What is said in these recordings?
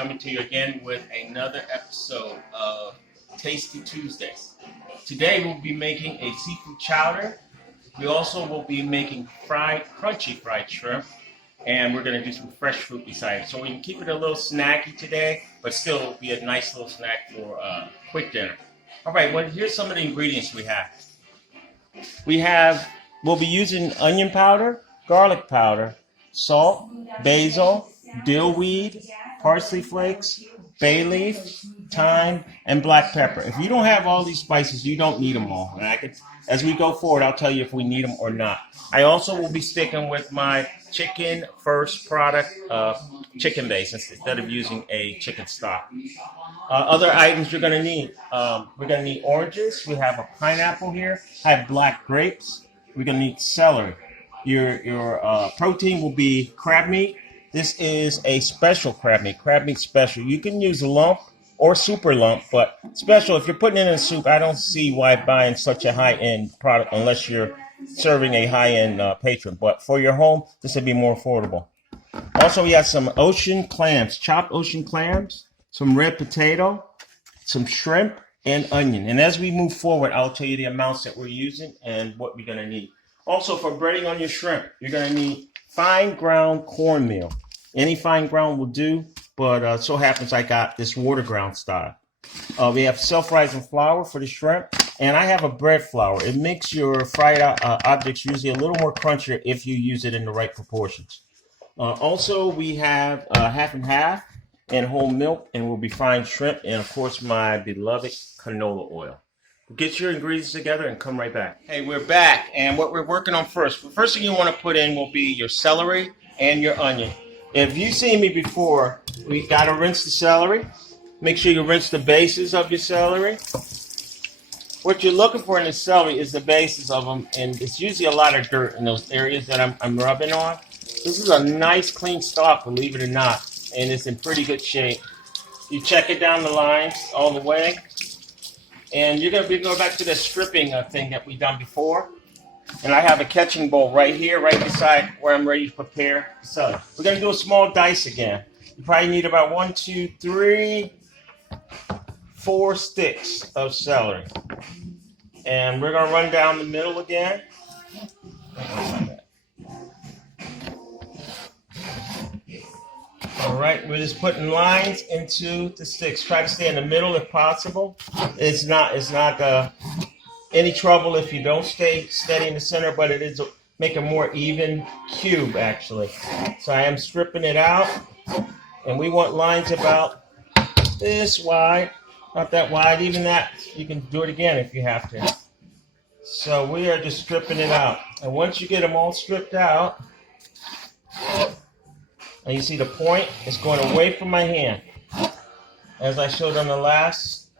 coming to you again with another episode of Tasty Tuesdays. Today we'll be making a seafood chowder. We also will be making crunchy fried shrimp, and we're going to do some fresh fruit beside it. So we can keep it a little snacky today, but still be a nice little snack for a quick dinner. All right, well, here's some of the ingredients we have. We'll be using onion powder, garlic powder, salt, basil, dill weed, parsley flakes, bay leaf, thyme, and black pepper. If you don't have all these spices, you don't need them all. And as we go forward, I'll tell you if we need them or not. I also will be sticking with my chicken first product, chicken base, instead of using a chicken stock. Other items you're going to need. We're going to need oranges. We have a pineapple here. I have black grapes. We're going to need celery. Your protein will be crab meat. This is a special crab meat special. You can use a lump or super lump, but special, if you're putting it in a soup, I don't see why buying such a high-end product unless you're serving a high-end patron. But for your home, this would be more affordable. Also, we have some ocean clams, chopped ocean clams, some red potato, some shrimp, and onion. And as we move forward, I'll tell you the amounts that we're using and what we're going to need. Also, for breading on your shrimp, you're going to need fine ground cornmeal. Any fine ground will do, but so happens I got this water ground style. We have self-rising flour for the shrimp, and I have a bread flour. It makes your fried objects usually a little more crunchier if you use it in the right proportions. Also, we have half and half and whole milk, and we'll be frying shrimp, and of course my beloved canola oil. Get your ingredients together and come right back. Hey, we're back, and what we're working on first. The first thing you want to put in will be your celery and your onion. If you've seen me before, we got to rinse the celery. Make sure you rinse the bases of your celery. What you're looking for in the celery is the bases of them, and it's usually a lot of dirt in those areas that I'm rubbing on. This is a nice clean stalk, believe it or not, and it's in pretty good shape. You check it down the lines all the way. And you're going to be going back to the stripping thing that we done before. And I have a catching bowl right here, right beside where I'm ready to prepare the celery. We're going to do a small dice again. You probably need about 1, 2, 3, 4 sticks of celery. And we're going to run down the middle again. All right, we're just putting lines into the sticks. Try to stay in the middle if possible. It's not any trouble if you don't stay steady in the center, but it is make a more even cube actually. So I am stripping it out, and we want lines about this wide, not that wide. Even that, you can do it again if you have to. So we are just stripping it out, and once you get them all stripped out. And you see the point is going away from my hand. As I showed on the last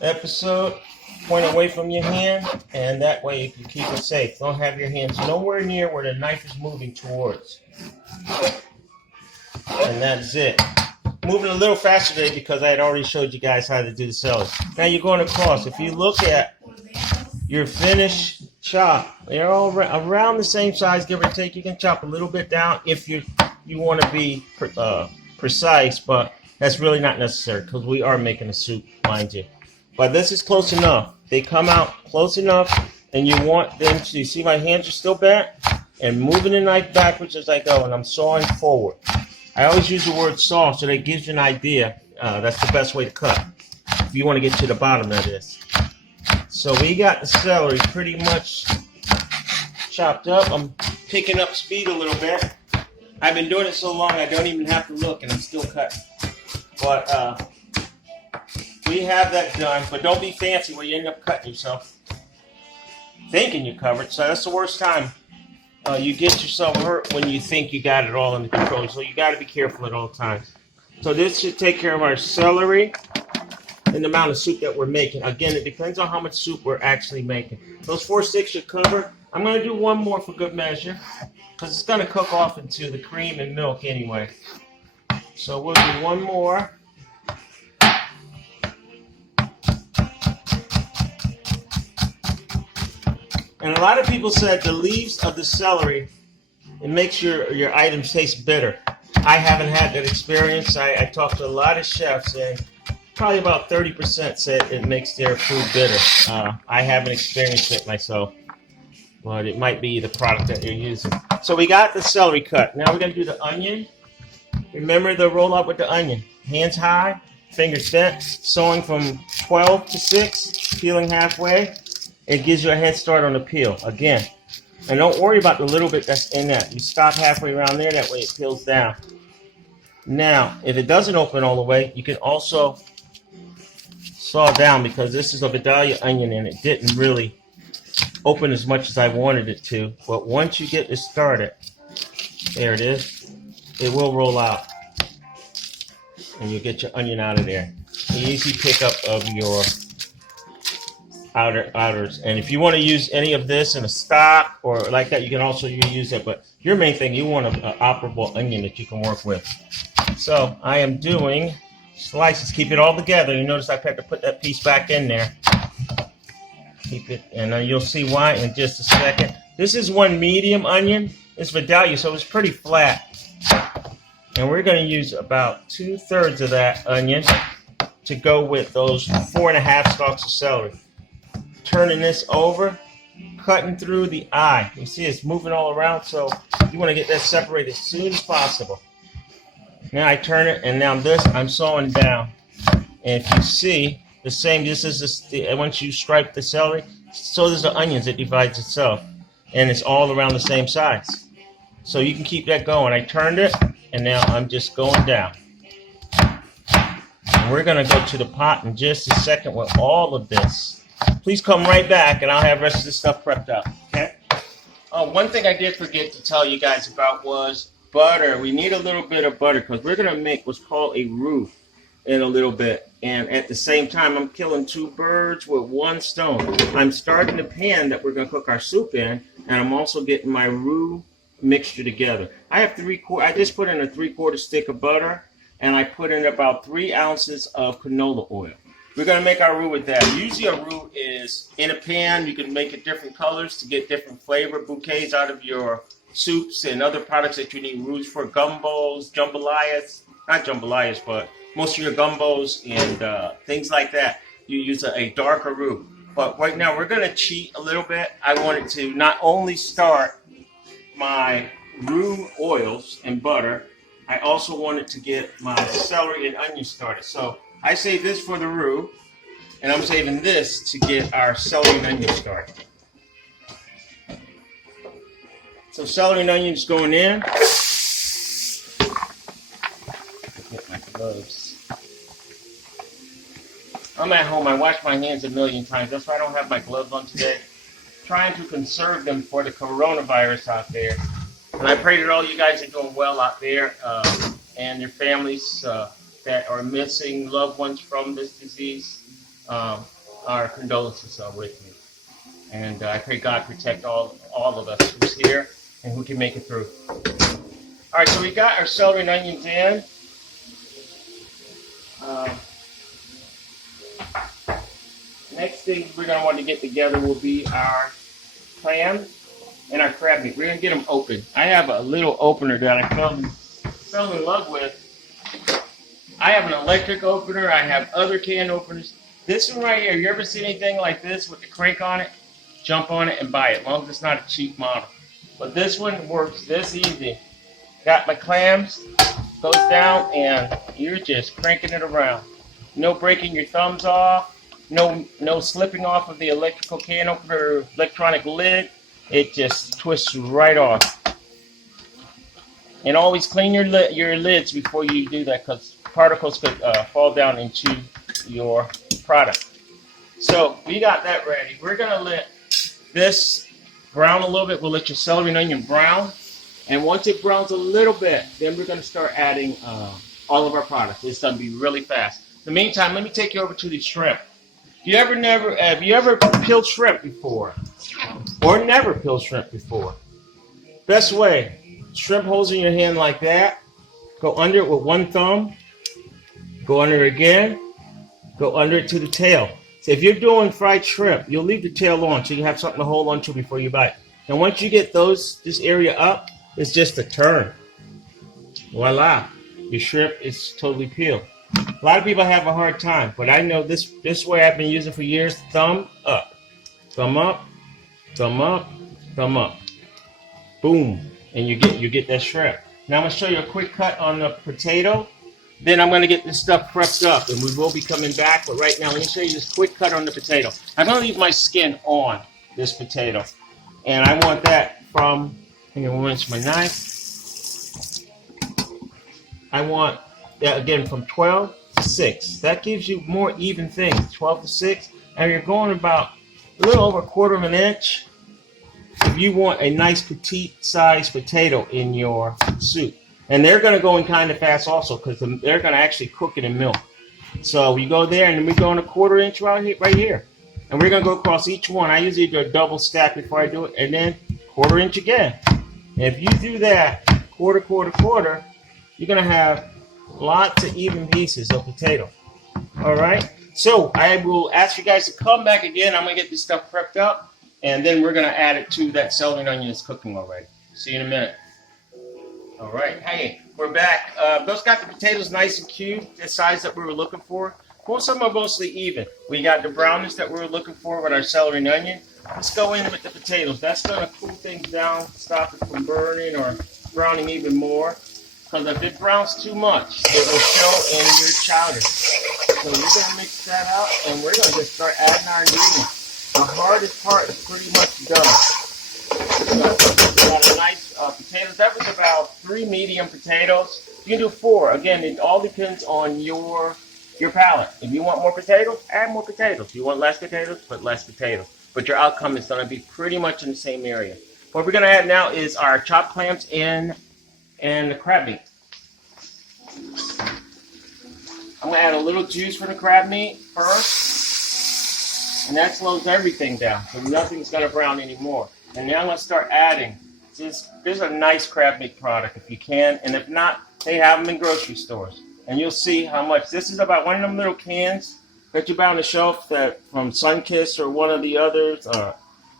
episode, point away from your hand, and that way you can keep it safe. Don't have your hands nowhere near where the knife is moving towards. And that's it. Moving a little faster today because I had already showed you guys how to do the celery. Now you're going across. If you look at your finished chop, they're all around the same size, give or take. You can chop a little bit down if you want to be precise, but that's really not necessary because we are making a soup, mind you. But this is close enough. They come out close enough, and you want them to, you see my hands are still bent, and moving the knife backwards as I go, and I'm sawing forward. I always use the word saw so that it gives you an idea. That's the best way to cut if you want to get to the bottom of this. So we got the celery pretty much chopped up. I'm picking up speed a little bit. I've been doing it so long I don't even have to look, and I'm still cutting. But we have that done. But don't be fancy where you end up cutting yourself, thinking you're covered. So that's the worst time. You get yourself hurt when you think you got it all under control. So you got to be careful at all times. So this should take care of our celery and the amount of soup that we're making. Again, it depends on how much soup we're actually making. Those 4 sticks should cover. I'm going to do one more for good measure, because it's going to cook off into the cream and milk anyway. So we'll do one more. And a lot of people said the leaves of the celery, it makes your items taste bitter. I haven't had that experience. I talked to a lot of chefs, and probably about 30% said it makes their food bitter. I haven't experienced it myself, but it might be the product that you're using. So we got the celery cut. Now we're going to do the onion. Remember the roll up with the onion. Hands high, fingers bent, sewing from 12 to 6, peeling halfway. It gives you a head start on the peel. Again, and don't worry about the little bit that's in that. You stop halfway around there, that way it peels down. Now, if it doesn't open all the way, you can also saw down, because this is a Vidalia onion and it didn't really open as much as I wanted it to. But once you get this started, there it is, it will roll out. And you'll get your onion out of there. An easy pickup of your outers. And if you want to use any of this in a stock or like that, you can also use it. But your main thing, you want an operable onion that you can work with. So I am doing slices. Keep it all together. You notice I had to put that piece back in there. Keep it, and you'll see why in just a second. This is one medium onion. It's Vidalia, so it's pretty flat. And we're going to use about 2/3 of that onion to go with those 4½ stalks of celery. Turning this over, cutting through the eye. You see it's moving all around, so you want to get that separated as soon as possible. Now I turn it, and now this I'm sewing down. And if you see, the same, this is once you stripe the celery, so does the onions, it divides itself. And it's all around the same size. So you can keep that going. I turned it, and now I'm just going down. And we're going to go to the pot in just a second with all of this. Please come right back, and I'll have the rest of this stuff prepped up. Okay? One thing I did forget to tell you guys about was butter. We need a little bit of butter because we're going to make what's called a roux in a little bit. And at the same time, I'm killing 2 birds with 1 stone. I'm starting the pan that we're going to cook our soup in, and I'm also getting my roux mixture together. I have I just put in a 3/4 stick of butter, and I put in about 3 ounces of canola oil. We're going to make our roux with that. Usually a roux is in a pan. You can make it different colors to get different flavor bouquets out of your soups and other products that you need roux for. Gumbos, jambalayas, not jambalayas, but most of your gumbos and things like that. You use a darker roux. But right now we're going to cheat a little bit. I wanted to not only start my roux oils and butter, I also wanted to get my celery and onion started. So I saved this for the roux, and I'm saving this to get our celery and onion started. So celery and onions going in. Get my gloves. I'm at home. I wash my hands a million times. That's why I don't have my gloves on today. Trying to conserve them for the coronavirus out there. And I pray that all you guys are doing well out there, and your families that are missing loved ones from this disease. Our condolences are with you. And I pray God protect all of us who's here and who can make it through. All right, so we got our celery and onions in. Next thing we're going to want to get together will be our clams and our crab meat. We're going to get them open. I have a little opener that I fell in love with. I have an electric opener. I have other can openers. This one right here, you ever see anything like this with the crank on it? Jump on it and buy it, as long as it's not a cheap model. But this one works this easy. Got my clams, goes down, and you're just cranking it around. No breaking your thumbs off. No slipping off of the electrical can opener or electronic lid. It just twists right off. And always clean your lids before you do that, because particles could fall down into your product. So we got that ready. We're going to let this brown a little bit. We'll let your celery and onion brown. And once it browns a little bit, then we're going to start adding all of our products. It's going to be really fast. In the meantime, let me take you over to the shrimp. Have you ever peeled shrimp before? Or never peeled shrimp before? Best way, shrimp holes in your hand like that. Go under it with 1 thumb. Go under it again. Go under it to the tail. So if you're doing fried shrimp, you'll leave the tail on so you have something to hold on to before you bite. And once you get this area up, it's just a turn. Voila, your shrimp is totally peeled. A lot of people have a hard time, but I know this way I've been using for years. Thumb up, thumb up, thumb up, thumb up. Boom, and you get that shrimp. Now I'm gonna show you a quick cut on the potato. Then I'm gonna get this stuff prepped up, and we will be coming back. But right now, let me show you this quick cut on the potato. I'm gonna leave my skin on this potato, and I want that from. I'm gonna rinse my knife. I want that again from 12 to 6. That gives you more even things. 12 to 6, and you're going about a little over 1/4 of an inch. If you want a nice petite sized potato in your soup, and they're going to go in kind of fast also because they're going to actually cook it in milk. So you go there, and then we go in a 1/4 inch right here, and we're going to go across each one. I usually do a double stack before I do it, and then 1/4 inch again. And if you do that 1/4, you're going to have lots of even pieces of potato. All right. So I will ask you guys to come back again. I'm going to get this stuff prepped up, and then we're going to add it to that celery and onion that's cooking already. See you in a minute. All right. Hey, we're back. Those got the potatoes nice and cubed, the size that we were looking for. Most of them are mostly even. We got the brownness that we were looking for with our celery and onion. Let's go in with the potatoes. That's going to cool things down, stop it from burning or browning even more. Because if it browns too much, it will show in your chowder. So we're going to mix that out, and we're going to just start adding our ingredients. The hardest part is pretty much done. So we got a nice potatoes. That was about 3 medium potatoes. You can do 4. Again, it all depends on your palate. If you want more potatoes, add more potatoes. If you want less potatoes, put less potatoes. But your outcome is going to be pretty much in the same area. What we're going to add now is our chopped clams and the crab meat. I'm going to add a little juice for the crab meat first. And that slows everything down, so nothing's going to brown anymore. And now I'm going to start adding. This is a nice crab meat product if you can. And if not, they have them in grocery stores. And you'll see how much. This is about one of them little cans that you buy on the shelf that from Sunkist or one of the others.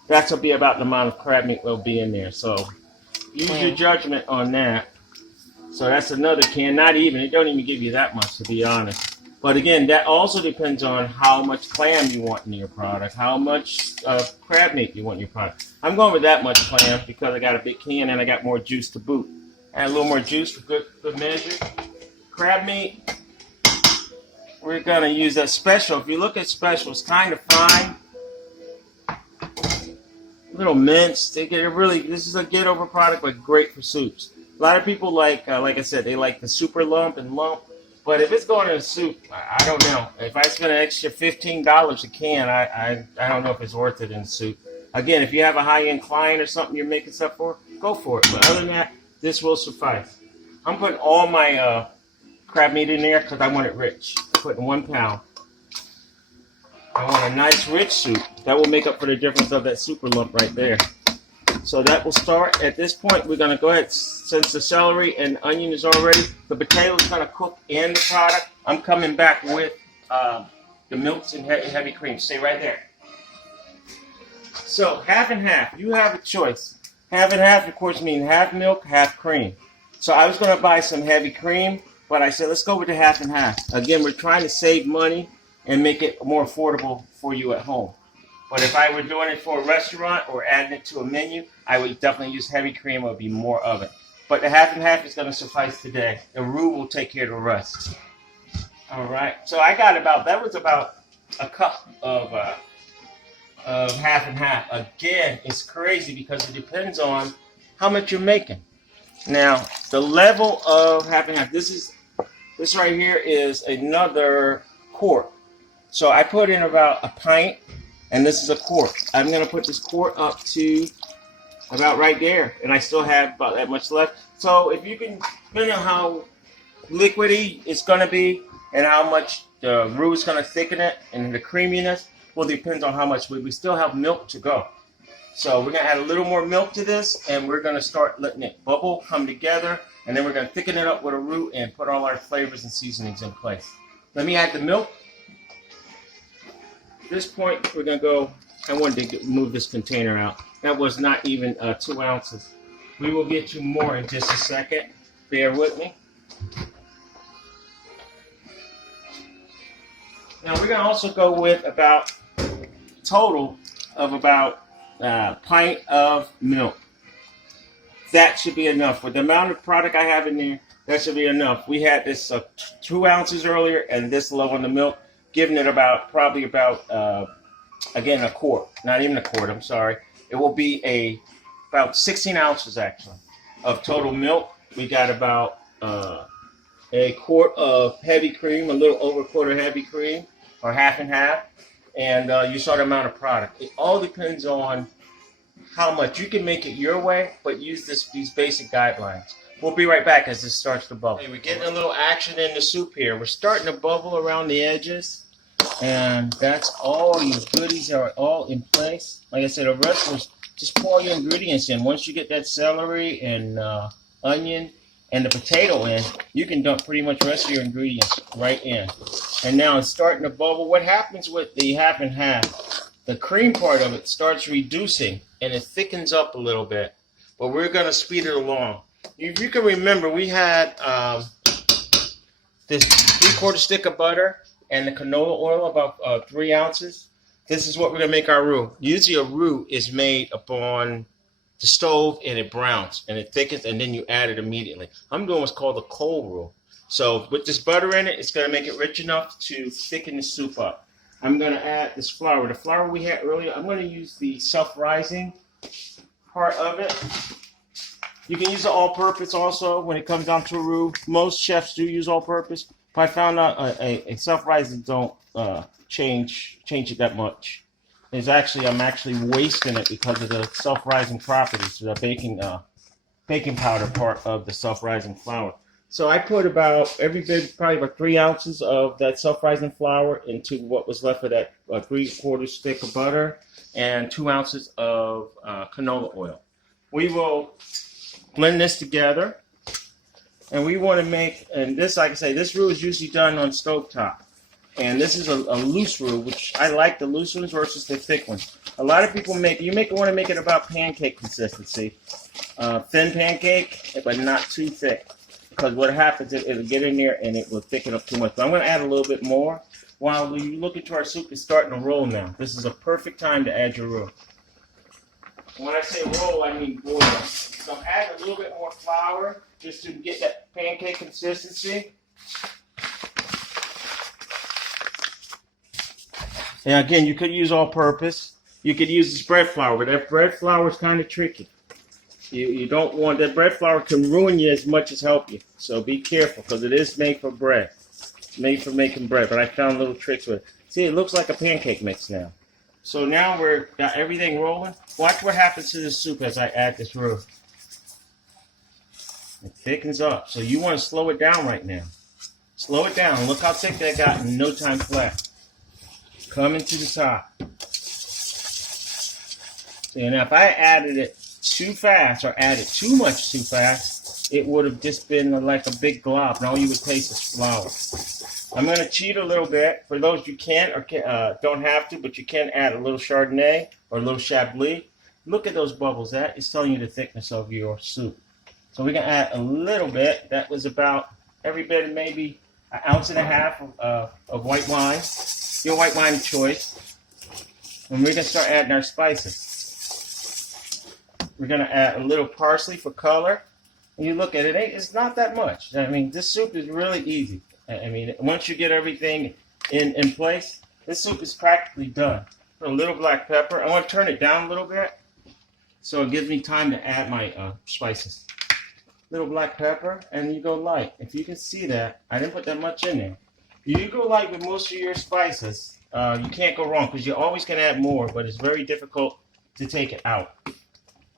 That's will be about the amount of crab meat will be in there. So use your judgment on that. So that's another can, not even. It don't even give you that much, to be honest. But again, that also depends on how much clam you want in your product, how much crab meat you want in your product. I'm going with that much clam because I got a big can and I got more juice to boot. Add a little more juice for good measure. Crab meat, we're going to use that special. If you look at special, it's kind of fine. Little minced. This is a get-over product, but great for soups. A lot of people like I said, they like the super lump and lump. But if it's going in a soup, I don't know. If I spend an extra $15 a can, I don't know if it's worth it in a soup. Again, if you have a high-end client or something you're making stuff for, go for it. But other than that, this will suffice. I'm putting all my crab meat in there because I want it rich. I'm putting 1 pound. I want a nice rich soup. That will make up for the difference of that super lump right there. So that will start. At this point, we're going to go ahead, since the celery and onion is already, the potato is going to cook in the product. I'm coming back with the milks and heavy cream. Stay right there. So half and half. You have a choice. Half and half, of course, means half milk, half cream. So I was going to buy some heavy cream, but I said, let's go with the half and half. Again, we're trying to save money and make it more affordable for you at home. But if I were doing it for a restaurant or adding it to a menu, I would definitely use heavy cream. It would be more of it. But the half and half is going to suffice today. The roux will take care of the rest. All right. So I got that was about a cup of half and half. Again, it's crazy because it depends on how much you're making. Now, the level of half and half, this right here is another quart. So I put in about a pint. And this is a quart. I'm going to put this quart up to about right there. And I still have about that much left. So if you can, depending on how liquidy it's going to be and how much the roux is going to thicken it and the creaminess will depend on how much. We still have milk to go. So we're going to add a little more milk to this. And we're going to start letting it bubble, come together. And then we're going to thicken it up with a roux and put all our flavors and seasonings in place. Let me add the milk. At this point, we're going to go, I wanted to move this container out. That was not even 2 ounces. We will get you more in just a second. Bear with me. Now we're gonna also go with about total of about a pint of milk. That should be enough. With the amount of product I have in there, that should be enough. We had this 2 ounces earlier and this low on the milk, giving it probably about again, a quart. Not even a quart, I'm sorry. It will be about 16 ounces, actually, of total milk. We got about a quart of heavy cream, a little over a quart of heavy cream, or half and half. And you saw the amount of product. It all depends on how much. You can make it your way, but use these basic guidelines. We'll be right back as this starts to bubble. Hey, we're getting a little action in the soup here. We're starting to bubble around the edges. And that's all your goodies are all in place. Like I said, the rest was just pour your ingredients in. Once you get that celery and onion and the potato in, you can dump pretty much the rest of your ingredients right in. And now it's starting to bubble. What happens with the half and half, the cream part of it starts reducing and it thickens up a little bit. But we're going to speed it along. If you can remember, we had this 3/4 stick of butter and the canola oil, about 3 ounces. This is what we're going to make our roux. Usually a roux is made upon the stove and it browns and it thickens and then you add it immediately. I'm doing what's called a cold roux. So with this butter in it, it's going to make it rich enough to thicken the soup up. I'm going to add this flour. The flour we had earlier, I'm going to use the self-rising part of it. You can use the all-purpose also when it comes down to a roux. Most chefs do use all-purpose. But I found out a self-rising don't change it that much. I'm actually wasting it because of the self-rising properties, the baking powder part of the self-rising flour. So I put probably about 3 ounces of that self-rising flour into what was left of that 3/4 stick of butter and 2 ounces of canola oil. We will blend this together. And we want to make, and this, like I say, this roux is usually done on stovetop. And this is a loose roux, which I like the loose ones versus the thick ones. A lot of people want to make it about pancake consistency. Thin pancake, but not too thick. Because what happens is it'll get in there and it will thicken up too much. But I'm going to add a little bit more. While you look into our soup, it's starting to roll now. This is a perfect time to add your roux. When I say roll, I mean boil. So I'm adding a little bit more flour just to get that pancake consistency. And again, you could use all-purpose. You could use this bread flour, but that bread flour is kind of tricky. You don't want that bread flour can ruin you as much as help you. So be careful because it is made for bread. It's made for making bread, but I found little tricks with it. See, it looks like a pancake mix now. So now we've got everything rolling. Watch what happens to the soup as I add this roux. It thickens up. So you want to slow it down right now. Slow it down. Look how thick that got in no time flat. Coming to the top. See, now if I added it too fast or added too much too fast, it would have just been like a big glob. And all you would taste is flour. I'm going to cheat a little bit. For those you can or don't have to, but you can add a little Chardonnay or a little Chablis. Look at those bubbles. That is telling you the thickness of your soup. So we're going to add a little bit. That was about every bit of maybe 1.5 ounces of white wine. Your white wine of choice. And we're going to start adding our spices. We're going to add a little parsley for color. And you look at it, it's not that much. I mean, this soup is really easy. I mean, once you get everything in place, this soup is practically done. Put a little black pepper. I want to turn it down a little bit so it gives me time to add my spices. Little black pepper, and you go light. If you can see that, I didn't put that much in there. You go light with most of your spices. You can't go wrong because you always can add more, but it's very difficult to take it out.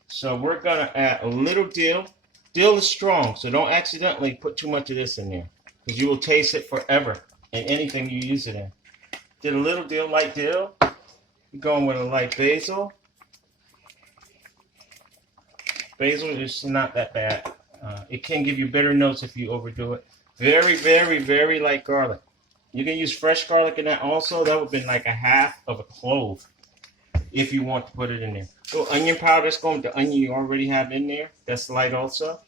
So we're going to add a little dill. Dill is strong, so don't accidentally put too much of this in there because you will taste it forever in anything you use it in. Did a little dill, light dill. You're going with a light basil. Basil is not that bad. It can give you bitter notes if you overdo it. Very, very, very light garlic. You can use fresh garlic in that also. That would have been like 1/2 of a clove if you want to put it in there. So onion powder, let's go with the onion you already have in there. That's light also.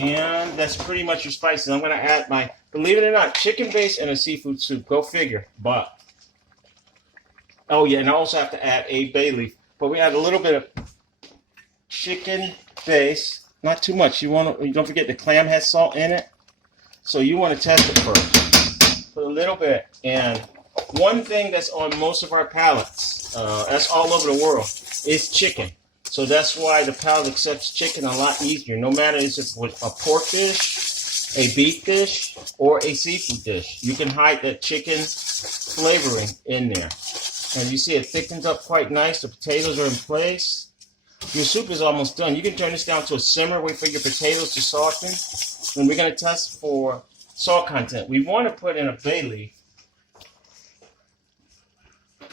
And that's pretty much your spices. I'm going to add my, believe it or not, chicken base and a seafood soup. Go figure. But, oh yeah, and I also have to add a bay leaf. But we add a little bit of chicken base. Not too much. You don't forget the clam has salt in it. So you want to test it first. Put a little bit. And one thing that's on most of our palates, that's all over the world, is chicken. So that's why the palate accepts chicken a lot easier. No matter if it's with a pork dish, a beef dish, or a seafood dish. You can hide that chicken flavoring in there. And you see it thickens up quite nice. The potatoes are in place. Your soup is almost done. You can turn this down to a simmer. Wait for your potatoes to soften. And we're going to test for salt content. We want to put in a bay leaf. I'm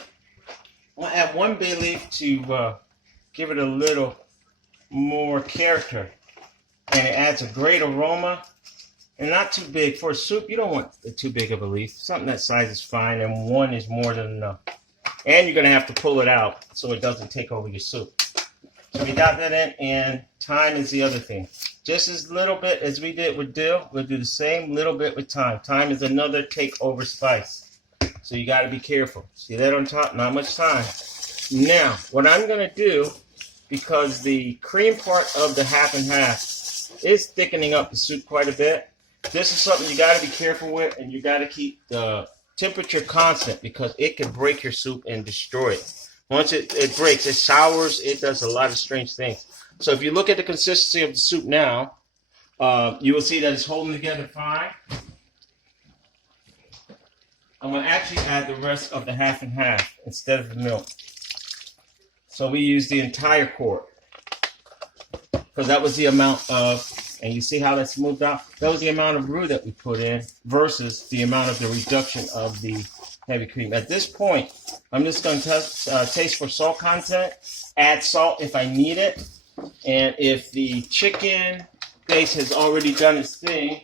going to add one bay leaf to give it a little more character. And it adds a great aroma. And not too big. For a soup, you don't want too big of a leaf. Something that size is fine, and one is more than enough. And you're going to have to pull it out so it doesn't take over your soup. So we got that in, and thyme is the other thing. Just as little bit as we did with dill, we'll do the same little bit with thyme. Thyme is another takeover spice. So you got to be careful. See that on top? Not much thyme. Now, what I'm going to do, because the cream part of the half and half is thickening up the soup quite a bit, this is something you got to be careful with, and you got to keep the temperature constant because it can break your soup and destroy it. Once it breaks, it sours, it does a lot of strange things. So if you look at the consistency of the soup now, you will see that it's holding together fine. I'm going to actually add the rest of the half and half instead of the milk. So we use the entire quart because that was the amount of, and you see how that's moved out? That was the amount of roux that we put in versus the amount of the reduction of the heavy cream. At this point, I'm just going to taste for salt content, add salt if I need it, and if the chicken base has already done its thing,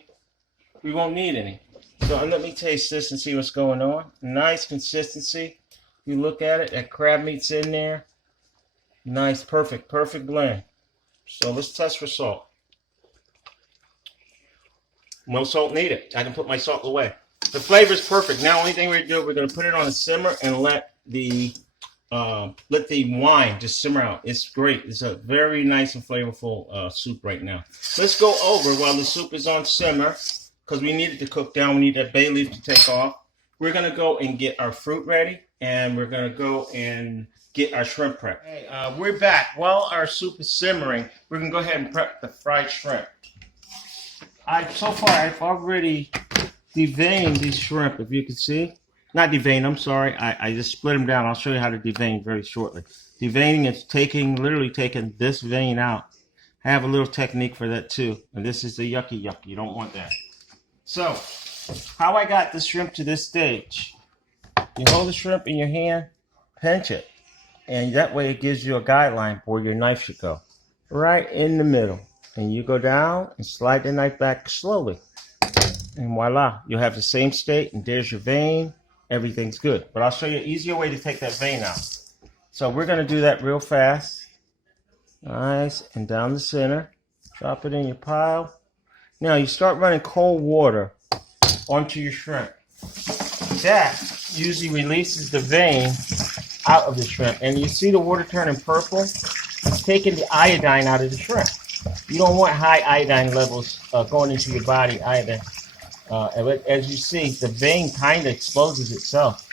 we won't need any. So let me taste this and see what's going on. Nice consistency. You look at it, that crab meat's in there. Nice, perfect blend. So let's test for salt. No salt needed. I can put my salt away. The flavor is perfect. Now, only thing we're going to do, we're going to put it on a simmer and let the wine just simmer out. It's great. It's a very nice and flavorful soup right now. Let's go over while the soup is on simmer because we need it to cook down. We need that bay leaf to take off. We're going to go and get our fruit ready, and we're going to go and get our shrimp prep. Hey, we're back. While our soup is simmering, we're going to go ahead and prep the fried shrimp. So far, I've already deveined these shrimp, if you can see. Not deveined, I'm sorry. I just split them down. I'll show you how to devein very shortly. Deveining is literally taking this vein out. I have a little technique for that too. And this is the yucky. You don't want that. So, how I got the shrimp to this stage. You hold the shrimp in your hand, pinch it. And that way it gives you a guideline where your knife should go. Right in the middle. And you go down and slide the knife back slowly. And voila, you'll have the same state, and there's your vein. Everything's good. But I'll show you an easier way to take that vein out. So we're going to do that real fast. Nice, and down the center. Drop it in your pile. Now you start running cold water onto your shrimp. That usually releases the vein out of the shrimp. And you see the water turning purple? It's taking the iodine out of the shrimp. You don't want high iodine levels going into your body either. As you see, the vein kind of exposes itself.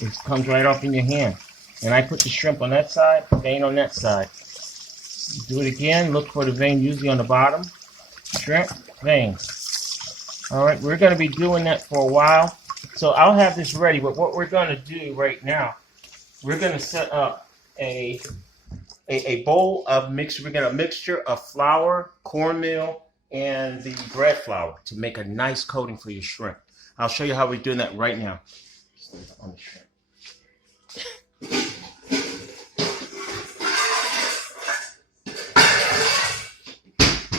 It comes right off in your hand. And I put the shrimp on that side, vein on that side. Do it again. Look for the vein usually on the bottom. Shrimp, vein. All right, we're going to be doing that for a while. So I'll have this ready. But what we're going to do right now, we're going to set up a bowl of mixture. We're going to mixture of flour, cornmeal, and the bread flour to make a nice coating for your shrimp. I'll show you how we're doing that right now. On the shrimp.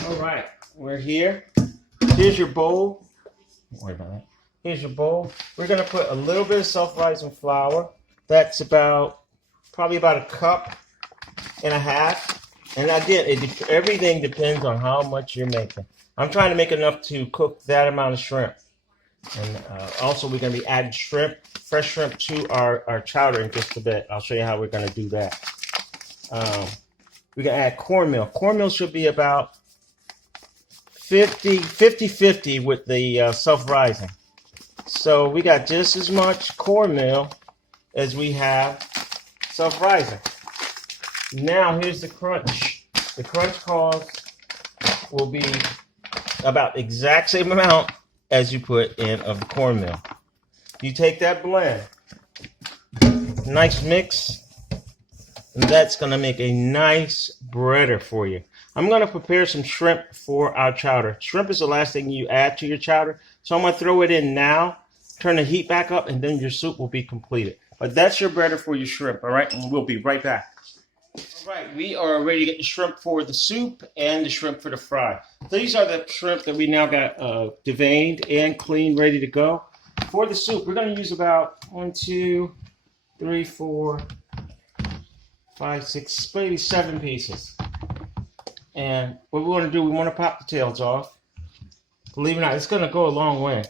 All right, we're here. Here's your bowl. Don't worry about that. Here's your bowl. We're going to put a little bit of self-rising flour. That's probably about a cup and a half. And again, everything depends on how much you're making. I'm trying to make enough to cook that amount of shrimp. And also we're going to be adding shrimp, fresh shrimp to our chowder in just a bit. I'll show you how we're going to do that. We're going to add cornmeal. Cornmeal should be about 50-50 with the self-rising. So we got just as much cornmeal as we have self-rising. Now here's the crunch. The crunch cost will be about the exact same amount as you put in of the cornmeal. You take that blend, nice mix, and that's going to make a nice breader for you. I'm going to prepare some shrimp for our chowder. Shrimp is the last thing you add to your chowder, so I'm going to throw it in now, turn the heat back up, and then your soup will be completed. But that's your breader for your shrimp, all right? And we'll be right back. All right, we are ready to get the shrimp for the soup and the shrimp for the fry. These are the shrimp that we now got deveined and cleaned, ready to go. For the soup, we're going to use about 1, 2, 3, 4, 5, 6, maybe 7 pieces. And what we want to do, we want to pop the tails off. Believe it or not, it's going to go a long way.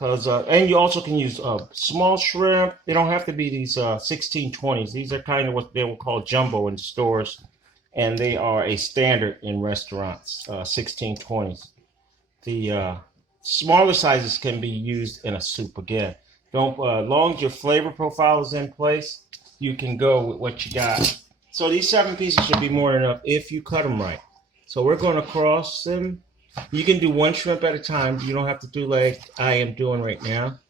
And you also can use small shrimp. They don't have to be these 1620s. These are kind of what they will call jumbo in stores. And they are a standard in restaurants, 1620s. The smaller sizes can be used in a soup again. As long as your flavor profile is in place, you can go with what you got. So these 7 pieces should be more than enough if you cut them right. So we're going to cross them. You can do 1 shrimp at a time. You don't have to do like I am doing right now.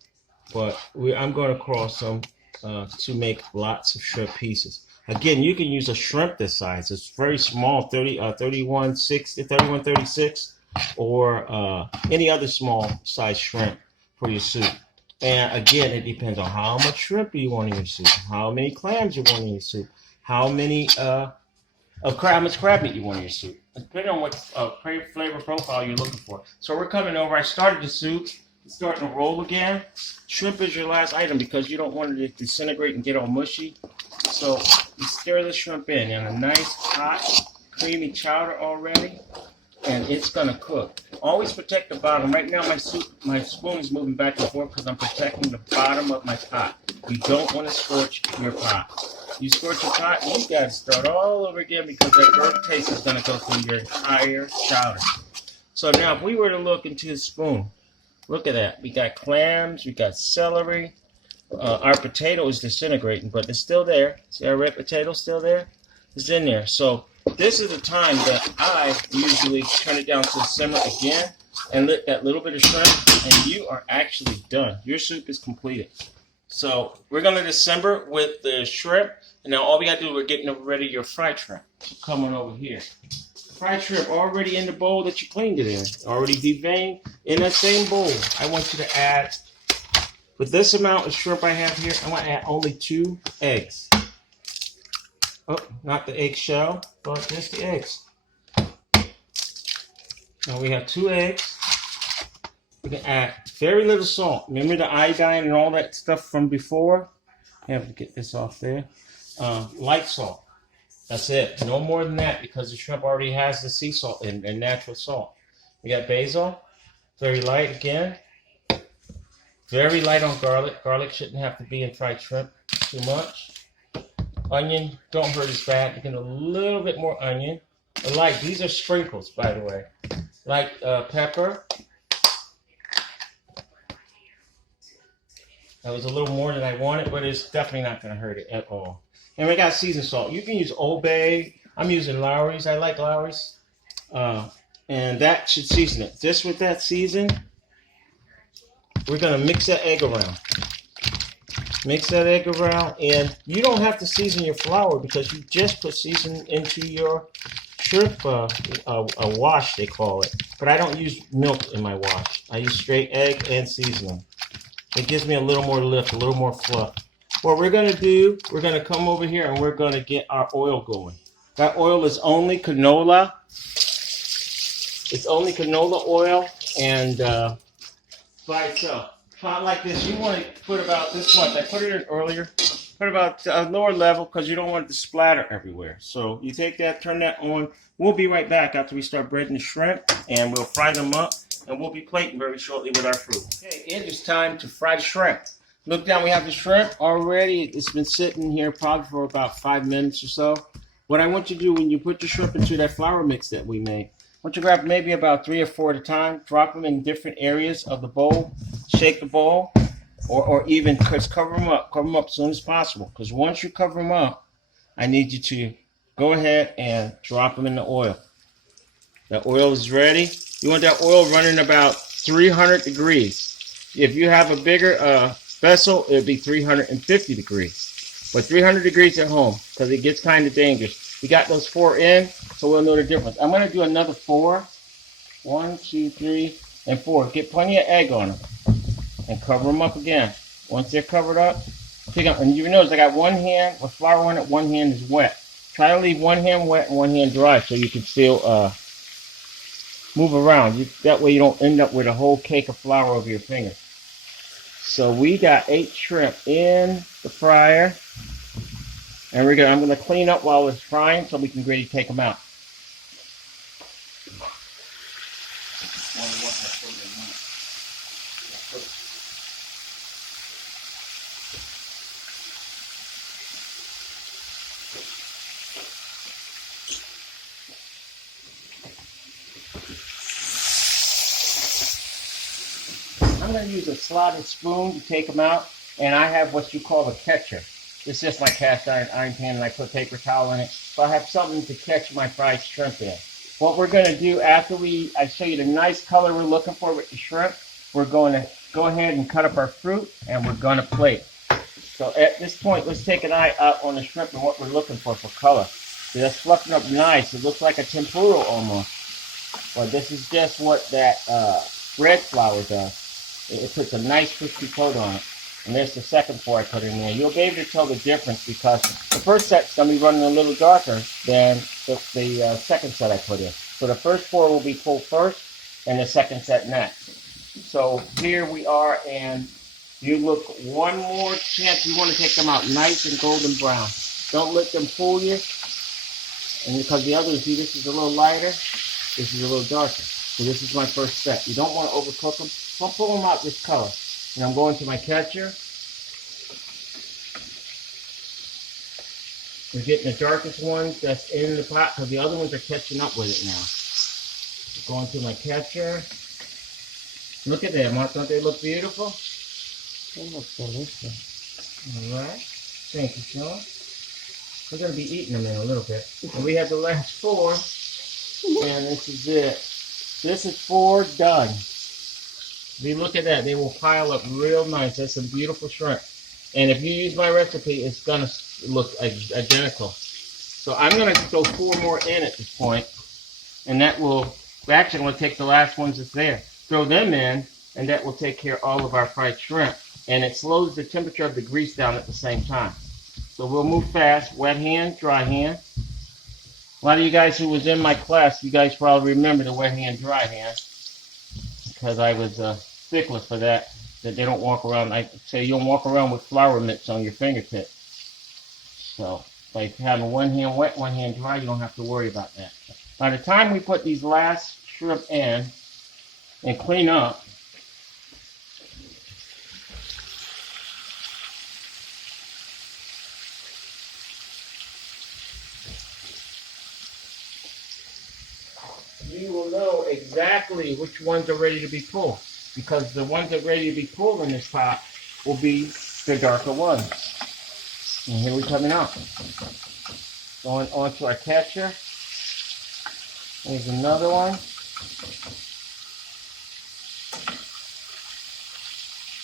But I'm going to cross them to make lots of shrimp pieces. Again, you can use a shrimp this size. It's very small, 3136, or any other small size shrimp for your soup. And again, it depends on how much shrimp you want in your soup, how many clams you want in your soup, how much crab meat you want in your soup, depending on what flavor profile you're looking for. So we're coming over. I started the soup. It's starting to roll again. Shrimp is your last item because you don't want it to disintegrate and get all mushy. So you stir the shrimp in a nice, hot, creamy chowder already, and it's going to cook. Always protect the bottom. Right now my spoon is moving back and forth because I'm protecting the bottom of my pot. You don't want to scorch your pot. You scorch your pot, you got to start all over again because that burnt taste is going to go through your entire chowder. So now if we were to look into the spoon, look at that. We got clams, we got celery. Our potato is disintegrating, but it's still there. See our red potato still there? It's in there. So this is the time that I usually turn it down to the simmer again and let that little bit of shrimp, and you are actually done. Your soup is completed. So we're going to simmer with the shrimp, and now all we got to do, we're getting ready your fried shrimp. So come on over here. Fried shrimp already in the bowl that you cleaned it in, already deveined. In that same bowl, I want you to add, with this amount of shrimp I have here, I want to add only 2 eggs. Oh, not the eggshell, but just the eggs. Now we have 2 eggs. We can add very little salt. Remember the iodine and all that stuff from before? I have to get this off there. Light salt. That's it. No more than that because the shrimp already has the sea salt and natural salt. We got basil. Very light again. Very light on garlic. Garlic shouldn't have to be in fried shrimp too much. Onion, don't hurt as bad. You get a little bit more onion. These are sprinkles, by the way. Pepper. That was a little more than I wanted, but it's definitely not going to hurt it at all. And we got seasoned salt. You can use Old Bay. I'm using Lowry's. I like Lowry's. And that should season it. Just with that season, we're going to mix that egg around. Mix that egg around. And you don't have to season your flour because you just put seasoning into your shrimp, a wash they call it. But I don't use milk in my wash. I use straight egg and seasoning. It gives me a little more lift, a little more fluff. What we're going to do, we're going to come over here and we're going to get our oil going. That oil is only canola. It's only canola oil and by itself. Pot like this, you want to put about this much. I put it in earlier. Put about a lower level because you don't want it to splatter everywhere. So you take that, turn that on. We'll be right back after we start breading the shrimp, and we'll fry them up, and we'll be plating very shortly with our fruit. Okay, it is time to fry the shrimp. Look down, we have the shrimp already. It's been sitting here probably for about 5 minutes or so. What I want you to do when you put the shrimp into that flour mix that we made, I want you to grab maybe about 3 or 4 at a time, drop them in different areas of the bowl, shake the bowl, or even cover them up as soon as possible. Because once you cover them up, I need you to go ahead and drop them in the oil. The oil is ready. You want that oil running about 300 degrees. If you have a bigger vessel, it would be 350 degrees. But 300 degrees at home, because it gets kind of dangerous. We got those 4 in, so we'll know the difference. I'm going to do another 4. 1, 2, 3, and 4. Get plenty of egg on them. And cover them up again. Once they're covered up, pick up. And you notice I got one hand with flour on it, one hand is wet. Try to leave one hand wet and one hand dry so you can still move around. That way you don't end up with a whole cake of flour over your finger. So we got 8 shrimp in the fryer. And I'm going to clean up while it's frying so we can really take them out. I'm going to use a slotted spoon to take them out, and I have what you call a catcher. It's just my cast iron pan, and I put a paper towel in it, so I have something to catch my fried shrimp in. What we're going to do after I show you the nice color we're looking for with the shrimp, we're going to go ahead and cut up our fruit, and we're going to plate. So at this point, let's take an eye out on the shrimp and what we're looking for color. See, that's fluffing up nice. It looks like a tempura almost. But this is just what that bread flour does. It puts a nice crispy coat on it. And there's the second 4 I put in there. You'll be able to tell the difference because the first set's going to be running a little darker than the second set I put in. So the first 4 will be pulled first and the second set next. So here we are, and you look one more chance. You want to take them out nice and golden brown. Don't let them fool you. And because the others, see, this is a little lighter, this is a little darker. So this is my first set. You don't want to overcook them. Don't pull them out this color. And I'm going to my catcher. We're getting the darkest ones that's in the pot because the other ones are catching up with it now. Going to my catcher. Look at them. Don't they look beautiful? They look delicious. All right. Thank you, Sean. We're going to be eating them in a little bit. And we have the last 4. And this is it. This is 4 done. See, look at that. They will pile up real nice. That's some beautiful shrimp. And if you use my recipe, it's going to look identical. So I'm going to throw 4 more in at this point. And that will, actually, I'm going to take the last ones that's there. Throw them in, and that will take care of all of our fried shrimp. And it slows the temperature of the grease down at the same time. So we'll move fast. Wet hand, dry hand. A lot of you guys who was in my class, you guys probably remember the wet hand, dry hand. Because I was stickler for that they don't walk around. I say you don't walk around with flour mix on your fingertips. So by having one hand wet, one hand dry, you don't have to worry about that. By the time we put these last shrimp in and clean up, you will know exactly which ones are ready to be pulled, because the ones that are ready to be pulled in this pot will be the darker ones. And here we're coming up. Going on to our catcher. There's another one.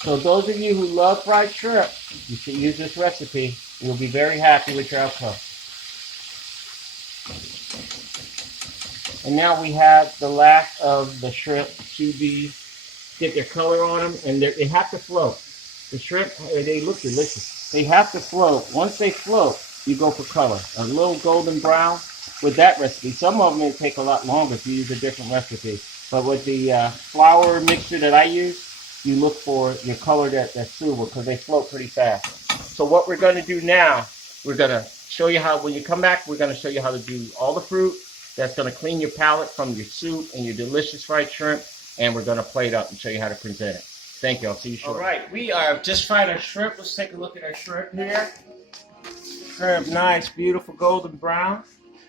So those of you who love fried shrimp, you should use this recipe. You'll be very happy with your outcome. And now we have the last of the shrimp to get their color on them, and they have to float. The shrimp, they look delicious. They have to float. Once they float, you go for color. A little golden brown with that recipe. Some of them may take a lot longer if you use a different recipe. But with the flour mixture that I use, you look for your color that's suitable because they float pretty fast. So what we're going to do now, we're going to show you how, when you come back, we're going to show you how to do all the fruit. That's going to clean your palate from your soup and your delicious fried shrimp. And we're going to plate up and show you how to present it. Thank you. I'll see you shortly. All right, we are just fried our shrimp. Let's take a look at our shrimp here. Shrimp, nice, beautiful golden brown.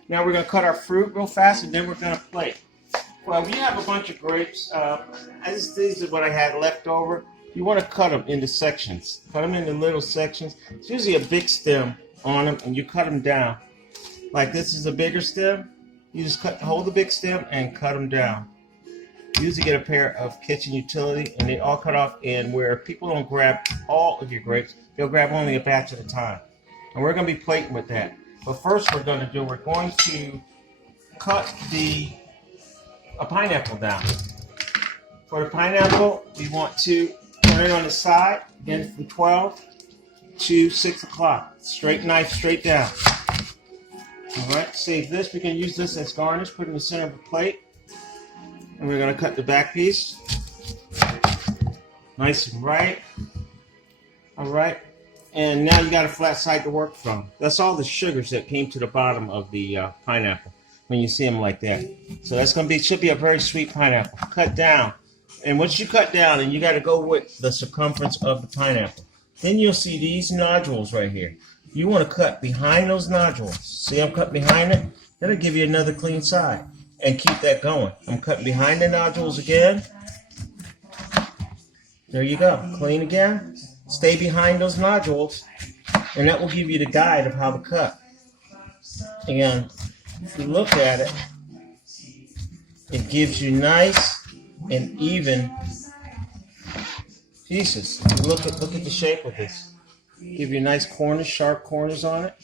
Now we're going to cut our fruit real fast, and then we're going to plate. Well, we have a bunch of grapes. These are what I had left over. You want to cut them into sections. Cut them into little sections. It's usually a big stem on them, and you cut them down. Like this is a bigger stem. You just hold the big stem and cut them down. Usually get a pair of kitchen utility, and they all cut off. And where people don't grab all of your grapes, they'll grab only a batch at a time. And we're going to be plating with that. But first, we're going to cut a pineapple down. For the pineapple, we want to turn it on the side, again from 12 to 6 o'clock. Straight knife, straight down. All right, save this. We can use this as garnish. Put it in the center of the plate. And we're going to cut the back piece. Nice and right. All right. And now you got a flat side to work from. That's all the sugars that came to the bottom of the pineapple when you see them like that. So that's going to be, should be a very sweet pineapple. Cut down. And once you cut down, and you got to go with the circumference of the pineapple, then you'll see these nodules right here. You want to cut behind those nodules. See, I'm cutting behind it. That'll give you another clean side. And keep that going. I'm cutting behind the nodules again. There you go. Clean again. Stay behind those nodules, and that will give you the guide of how to cut. And if you look at it, it gives you nice and even pieces. Look at the shape of this. Give you nice corners, sharp corners on it.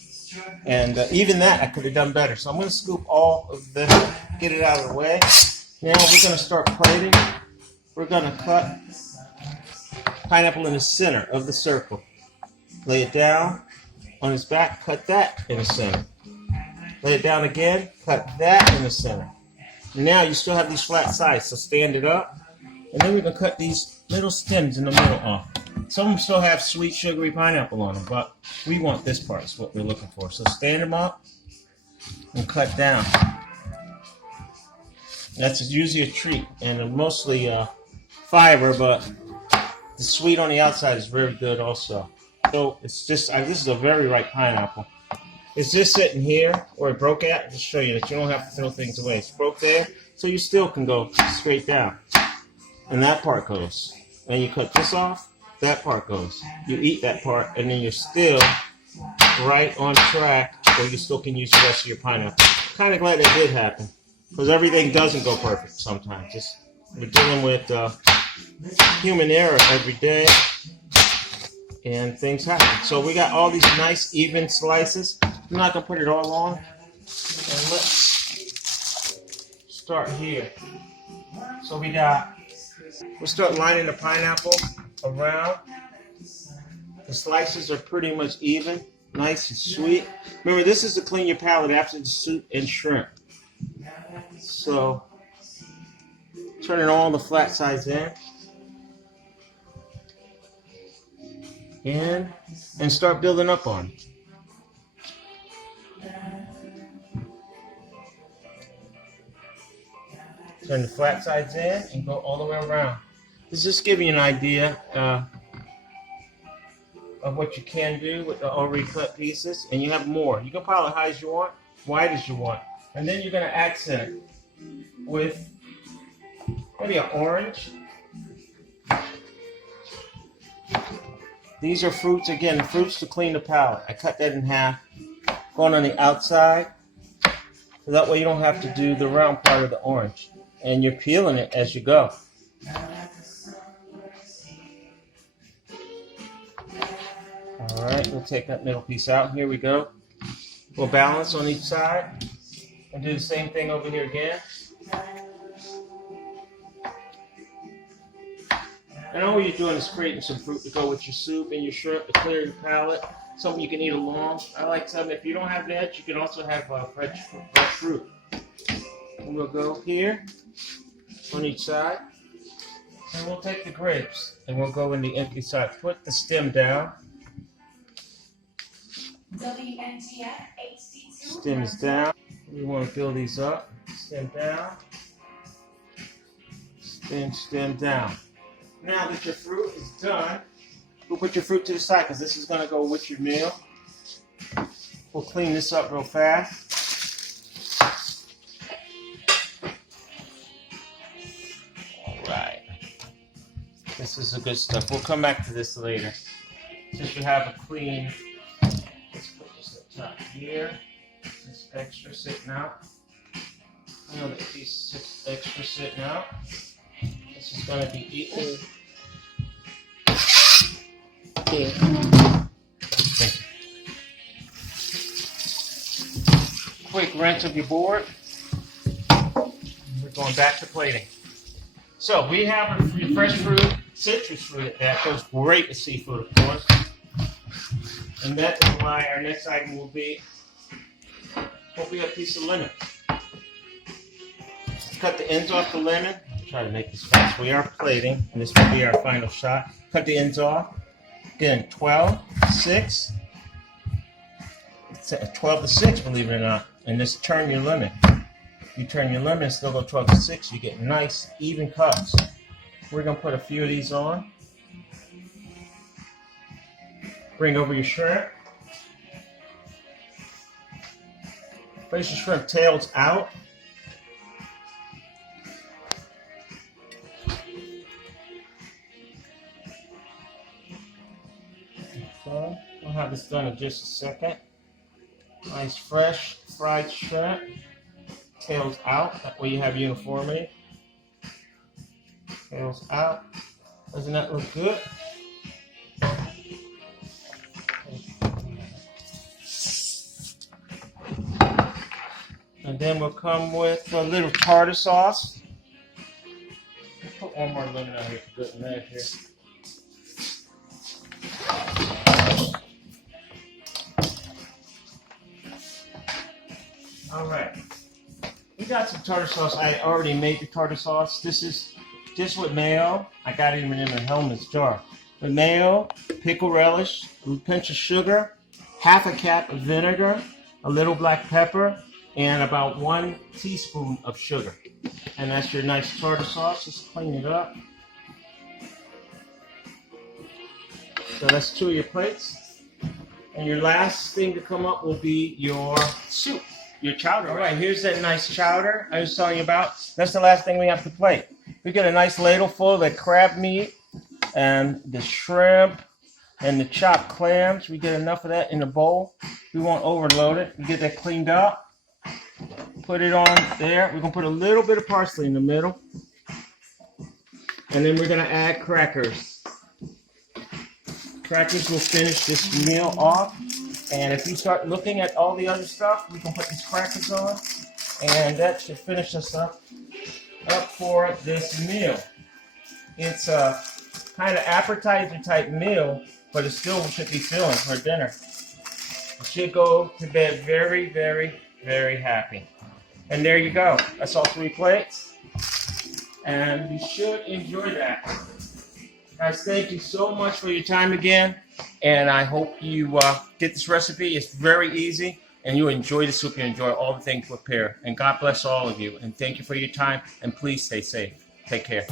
And even that I could have done better. So I'm going to scoop all of this, get it out of the way. Now we're going to start plating. We're going to cut pineapple in the center of the circle. Lay it down on its back, cut that in the center. Lay it down again, cut that in the center. Now you still have these flat sides, so stand it up. And then we're going to cut these little stems in the middle off. Some of them still have sweet, sugary pineapple on them, but we want this part, is what we're looking for. So stand them up and cut down. That's usually a treat, and mostly fiber, but the sweet on the outside is very good also. So it's just, this is a very ripe pineapple. It's just sitting here, or it broke out, to show you that you don't have to throw things away. It's broke there, so you still can go straight down. And that part goes. And you cut this off, that part goes. You eat that part, and then you're still right on track, or you still can use the rest of your pineapple. Kind of glad that did happen, because everything doesn't go perfect sometimes. We're dealing with human error every day, and things happen. So we got all these nice even slices. I'm not gonna put it all on, and let's start here. So we'll start lining the pineapple around. The slices are pretty much even, nice and sweet. Remember, this is to clean your palate after the soup and shrimp. So turning all the flat sides in. And start building up on it. Turn the flat sides in and go all the way around. This is just giving you an idea of what you can do with the already cut pieces. And you have more. You can pile it high as you want, wide as you want. And then you're going to accent it with maybe an orange. These are fruits, again, fruits to clean the palate. I cut that in half, going on the outside. So that way you don't have to do the round part of the orange. And you're peeling it as you go. Alright, we'll take that middle piece out. Here we go. We'll balance on each side. And do the same thing over here again. And all you're doing is creating some fruit to go with your soup and your shrimp to clear your palate. Something you can eat along. I like some. If you don't have that, you can also have fresh fruit. And we'll go here on each side. And we'll take the grapes and we'll go in the empty side. Put the stem down. Stems down. We want to build these up. Stem down. Stem down. Now that your fruit is done, we'll put your fruit to the side because this is going to go with your meal. We'll clean this up real fast. Alright. This is the good stuff. We'll come back to this later. Since we have a clean, let's put this up top here. This extra sitting out. Another piece extra sitting out. This is going to be eaten. Okay. Quick rinse of your board. We're going back to plating. So we have our fresh fruit, citrus fruit. That goes great with seafood, of course. And that is why our next item will be a piece of lemon. Cut the ends off the lemon. Try to make this fast. We are plating, and this will be our final shot. Cut the ends off. Again, 12, 6. It's 12 to 6, believe it or not. And just turn your lemon. You turn your lemon and still go 12 to 6. You get nice, even cuts. We're going to put a few of these on. Bring over your shrimp. Place your shrimp tails out. Okay, we'll have this done in just a second. Nice fresh fried shrimp. Tails out. That way you have uniformity. Tails out. Doesn't that look good? And then we'll come with a little tartar sauce. Let's put one more lemon out here for good measure. All right. We got some tartar sauce. I already made the tartar sauce. This is just with mayo. I got it in a Hellman's jar. With mayo, pickle relish, a pinch of sugar, half a cap of vinegar, a little black pepper, and about 1 teaspoon of sugar. And that's your nice tartar sauce. Just clean it up. So that's 2 of your plates. And your last thing to come up will be your soup, your chowder. All right, here's that nice chowder I was telling you about. That's the last thing we have to plate. We get a nice ladle full of the crab meat and the shrimp and the chopped clams. We get enough of that in the bowl. We won't overload it. We get that cleaned up. Put it on there. We're going to put a little bit of parsley in the middle. And then we're going to add crackers. Crackers will finish this meal off. And if you start looking at all the other stuff, we can put these crackers on. And that should finish us up for this meal. It's a kind of appetizer type meal, but it still should be filling for dinner. You should go to bed very, very, very happy. And there you go. That's all 3 plates. And you should enjoy that. Guys, thank you so much for your time again. And I hope you get this recipe. It's very easy. And you enjoy the soup. You enjoy all the things prepared. And God bless all of you. And thank you for your time. And please stay safe. Take care.